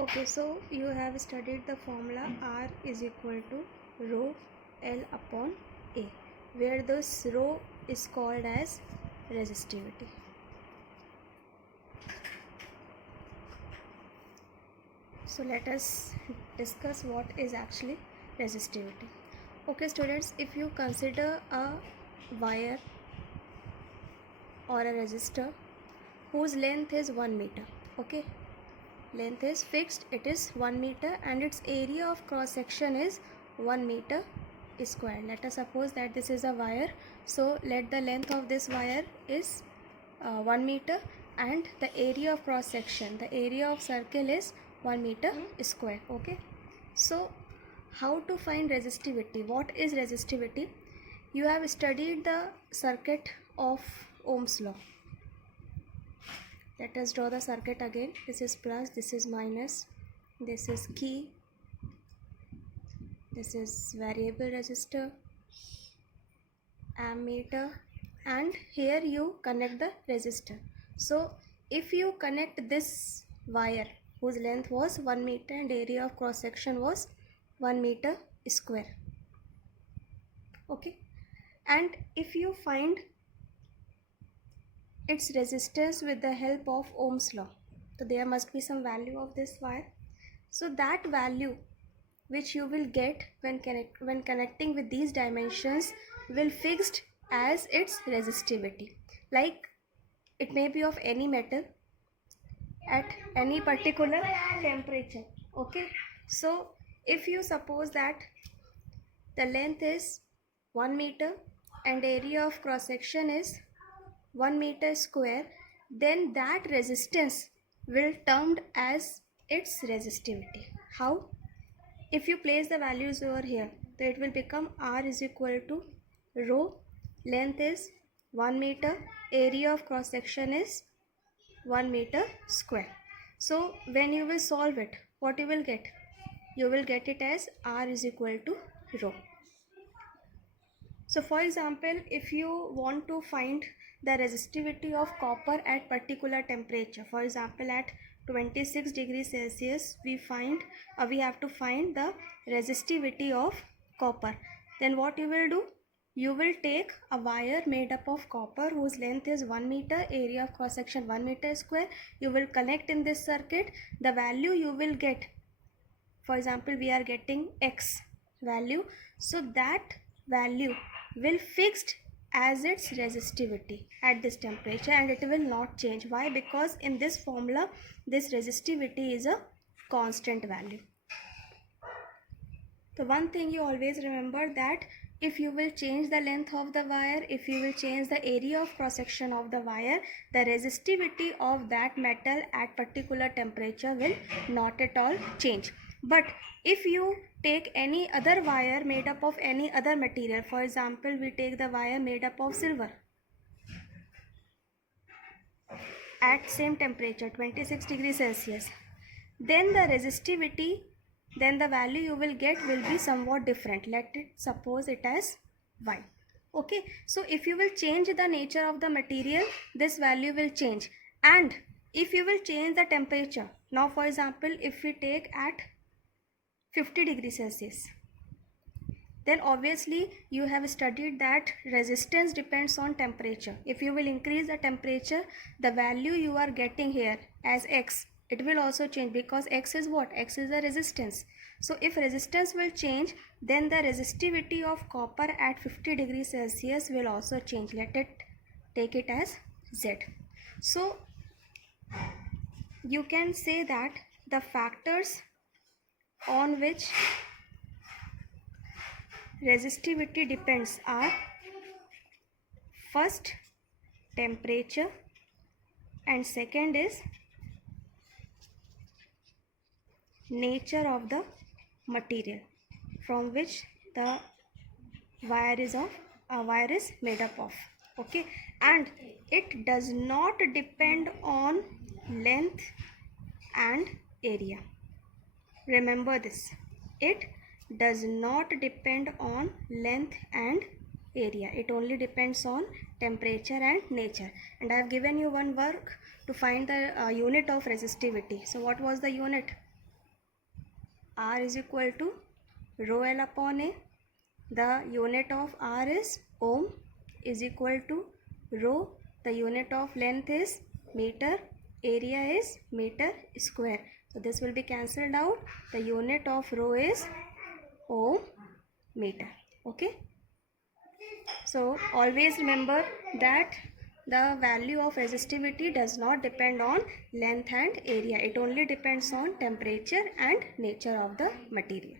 Okay, so you have studied the formula R is equal to rho L upon A, where this rho is called as resistivity. So let us discuss what is actually resistivity. Okay students, if you consider a wire or a resistor whose length is 1 meter, okay, length is fixed, it is 1 meter and its area of cross section is 1 meter square. Let us suppose that this is a wire, so let the length of this wire is 1 meter and the area of cross section, the area of circle is 1 meter square. Okay, so how to find resistivity? What is resistivity? You have studied the circuit of Ohm's law. Let us draw the circuit again. This is plus, this is minus, this is key, this is variable resistor, ammeter, and here you connect the resistor. So if you connect this wire whose length was 1 meter and area of cross section was 1 meter square, okay, and if you find its resistance with the help of Ohm's law, so there must be some value of this wire. So that value which you will get when connecting with these dimensions will fixed as its resistivity. Like it may be of any metal at any particular temperature. Okay, so if you suppose that the length is 1 meter and area of cross section is 1 meter square, then that resistance will termed as its resistivity. How? If you place the values over here, then it will become R is equal to rho, length is 1 meter, area of cross section is 1 meter square. So when you will solve it, what you will get? You will get it as R is equal to rho. So for example, if you want to find the resistivity of copper at particular temperature, for example at 26 degrees Celsius, we have to find the resistivity of copper. Then what you will do? You will take a wire made up of copper whose length is 1 meter, area of cross section 1 meter square. You will connect in this circuit. The value you will get, for example, we are getting X value, so that value will fixed as its resistivity at this temperature and it will not change. Why? Because in this formula this resistivity is a constant value. So one thing you always remember, that if you will change the length of the wire, if you will change the area of cross section of the wire, the resistivity of that metal at particular temperature will not at all change. But if you take any other wire made up of any other material, for example we take the wire made up of silver at same temperature 26 degrees Celsius, then the resistivity, then the value you will get will be somewhat different. Let it suppose it as Y. Okay, so if you will change the nature of the material, this value will change. And if you will change the temperature, now for example if we take at 50 degrees Celsius, then obviously you have studied that resistance depends on temperature. If you will increase the temperature, the value you are getting here as X, it will also change, because X is what? X is the resistance. So if resistance will change, then the resistivity of copper at 50 degrees Celsius will also change. Let it take it as Z. So you can say that the factors on which resistivity depends are first temperature and second is nature of the material from which the wire is made up of. Okay, and it does not depend on length and area. Remember this, it does not depend on length and area, it only depends on temperature and nature. And I have given you one work to find the unit of resistivity. So what was the unit? R is equal to rho L upon A. The unit of R is ohm is equal to rho. The unit of length is meter. Area is meter square. So this will be cancelled out. The unit of rho is ohm meter. Okay. So always remember that the value of resistivity does not depend on length and area. It only depends on temperature and nature of the material.